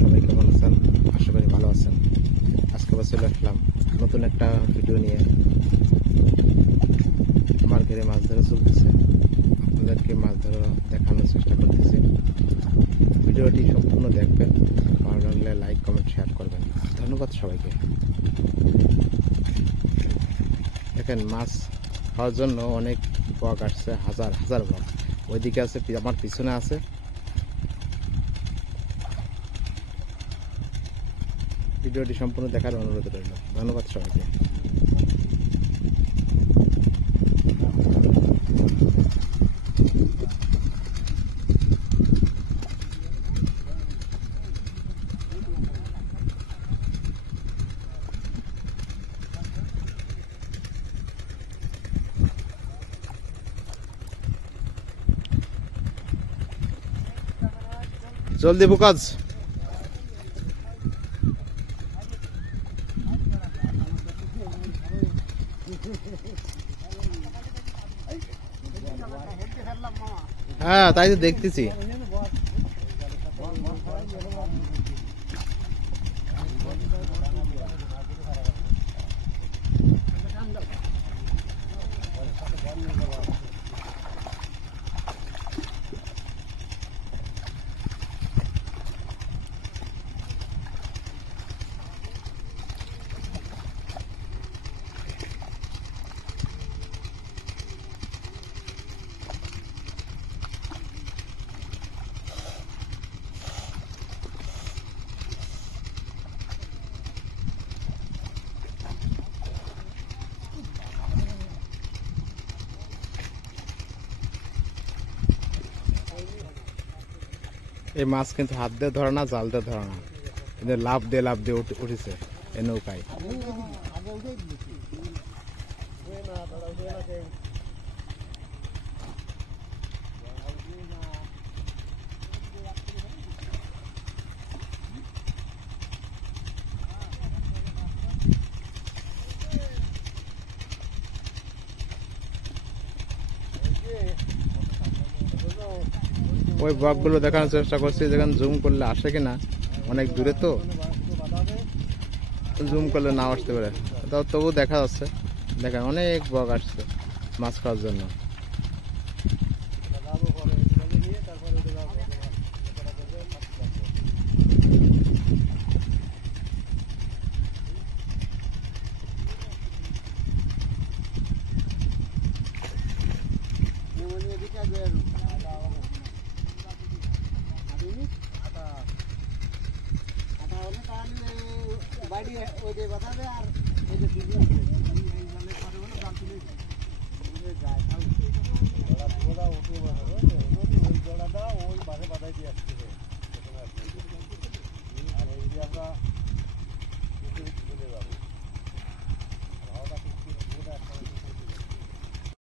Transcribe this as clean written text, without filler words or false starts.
সবাই কেমন আছেন? আশা করি ভালো আছেন। আজকে আবার চলে আসলাম নতুন একটা ভিডিও নিয়ে। আমার ঘরে মাছ ধরা চলতেছে, আপনাদেরকে মাছ ধরা দেখানোর চেষ্টা করতেছি। ভিডিওটি সম্পূর্ণ দেখবেন, ভালো লাগলে লাইক কমেন্ট শেয়ার করবেন। ধন্যবাদ সবাইকে। দেখেন, মাছ খাওয়ার জন্য অনেক বক আসছে, হাজার হাজার বক। ওইদিকে আছে, আমার পিছনে আছে। ভিডিওটি সম্পূর্ণ দেখার অনুরোধ রইল। ধন্যবাদ সবাইকে। জলদি বুকাজ। হ্যাঁ, তাই তো দেখতেছি। এই মাছ কিন্তু হাত দিয়ে ধরে না, জাল দিয়ে ধরে না, কিন্তু লাভ দিয়ে উঠেছে এই নৌকায়। ওই বকগুলো দেখানোর চেষ্টা করছি, যেখানে জুম করলে আসে কিনা, অনেক দূরে তো, জুম করলে না আসতে পারে, তবু দেখা যাচ্ছে। দেখেন, অনেক বক আসছে মাছ খাওয়ার জন্য। বাড়ি ওই যে বাতাবে আর এই যে